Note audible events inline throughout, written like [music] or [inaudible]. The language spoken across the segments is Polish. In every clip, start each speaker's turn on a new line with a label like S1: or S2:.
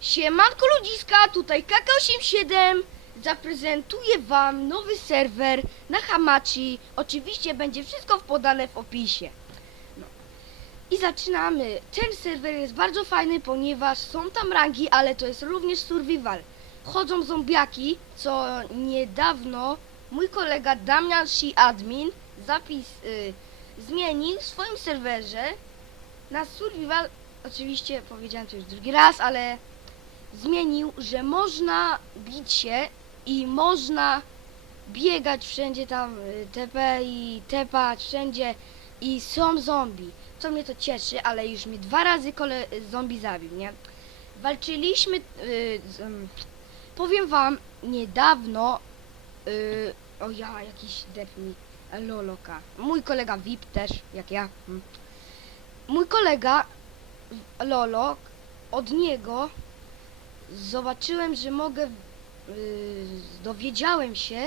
S1: Siemanko ludziska, tutaj KK87 zaprezentuję wam nowy serwer na Hamachi. Oczywiście będzie wszystko podane w opisie. No. I zaczynamy. Ten serwer jest bardzo fajny, ponieważ są tam rangi, ale to jest również survival. Chodzą zombiaki, co niedawno mój kolega Damian Shi Admin zapis y, zmienił w swoim serwerze na survival. Oczywiście powiedziałem to już drugi raz, ale zmienił, że można bić się i można biegać wszędzie tam y, TP i tepać wszędzie i są zombie. Co mnie to cieszy, ale już mnie dwa razy kole zombie zabił, nie? Walczyliśmy, y, z, ym, powiem wam, niedawno, y, o ja, jakiś dep mi, loloka. Mój kolega VIP też, jak ja. mm. Mój kolega Lolok, od niego zobaczyłem, że mogę, yy, dowiedziałem się,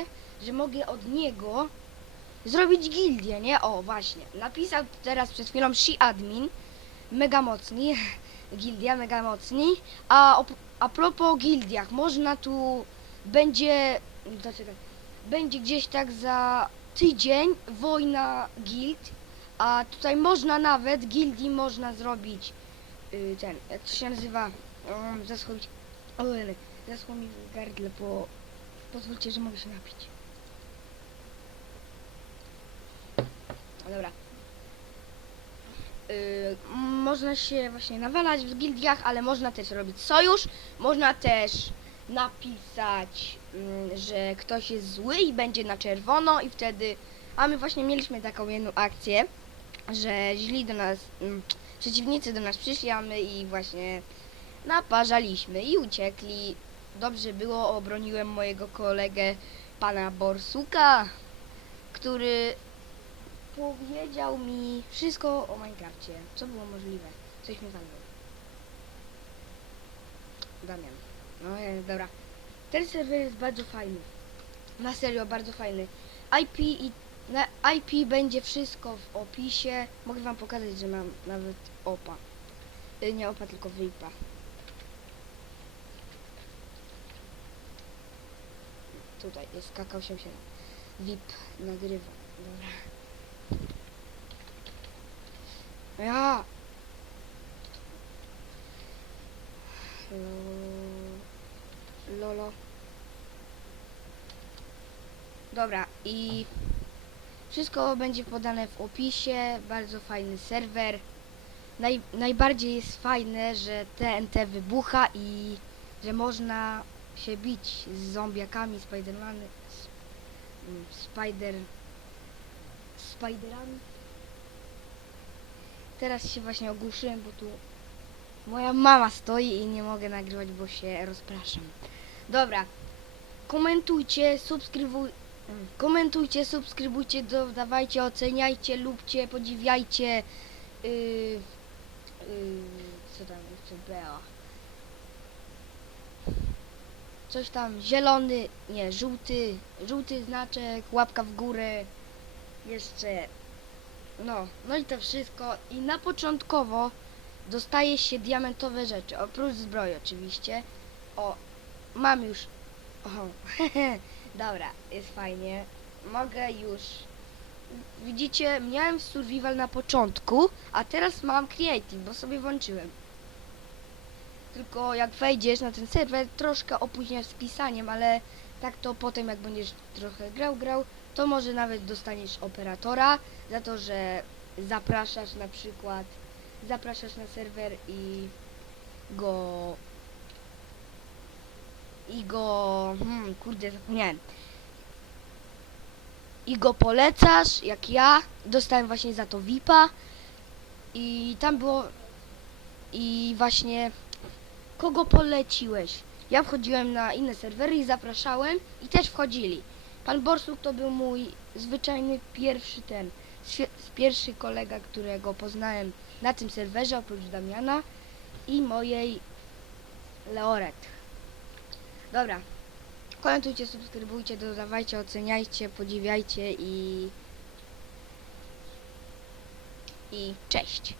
S1: że mogę od niego zrobić gildię, nie? O, właśnie. Napisał teraz przed chwilą Shi Admin, mega mocni, [laughs] gildia mega mocni, a, a propos gildiach, można tu, będzie, zaczekaj, będzie gdzieś tak za tydzień wojna guild, a tutaj można nawet, gildii można zrobić y, ten, jak to się nazywa, um, zaschło mi, o, jele, zaschło mi w gardle, bo pozwólcie, że mogę się napić. No dobra. Y, można się właśnie nawalać w gildiach, ale można też robić sojusz, można też napisać, mm, że ktoś jest zły i będzie na czerwono i wtedy, a my właśnie mieliśmy taką jedną akcję, że źli do nas, mm, przeciwnicy do nas przyszli, a my i właśnie naparzaliśmy i uciekli. Dobrze było, obroniłem mojego kolegę, pana Borsuka, który powiedział mi wszystko o Minecrafcie, co było możliwe. Coś mi walnął. Damian. No e, dobra. Ten serwer jest bardzo fajny. Na serio, bardzo fajny. IP i na IP będzie wszystko w opisie. Mogę wam pokazać, że mam nawet opa. Y, Nie opa, tylko wypa. Tutaj jest kakao się VIP nagrywa. Dobra. Ja. Lo- Lolo. Dobra i wszystko będzie podane w opisie. Bardzo fajny serwer. Naj, najbardziej jest fajne, że TNT wybucha i że można się bić z zombiakami, spidermany, sp, spider, spiderami. Teraz się właśnie ogłuszyłem, bo tu moja mama stoi i nie mogę nagrywać, bo się rozpraszam. Dobra, komentujcie, subskrybuj, komentujcie, subskrybujcie, dodawajcie, oceniajcie, lubcie, podziwiajcie. Yy, yy, co tam jeszcze było? Coś tam zielony, nie, żółty, żółty znaczek, łapka w górę. Jeszcze no, no i to wszystko. I na początkowo dostaje się diamentowe rzeczy, oprócz zbroi oczywiście. O, mam już. O, [laughs] dobra, jest fajnie. Mogę już. Widzicie, miałem survival na początku, a teraz mam creative, bo sobie włączyłem. Tylko jak wejdziesz na ten serwer, troszkę opóźniasz z pisaniem, ale tak to potem jak będziesz trochę grał, grał, to może nawet dostaniesz operatora za to, że zapraszasz na przykład, zapraszasz na serwer i go i go, hmm, kurde zapomniałem i go polecasz, jak ja, dostałem właśnie za to VIPa i tam było i właśnie kogo poleciłeś? Ja wchodziłem na inne serwery i zapraszałem i też wchodzili. Pan Borsuk to był mój zwyczajny pierwszy ten, pierwszy kolega, którego poznałem na tym serwerze, oprócz Damiana i mojej Leoret. Dobra. Komentujcie, subskrybujcie, dodawajcie, oceniajcie, podziwiajcie i... I cześć.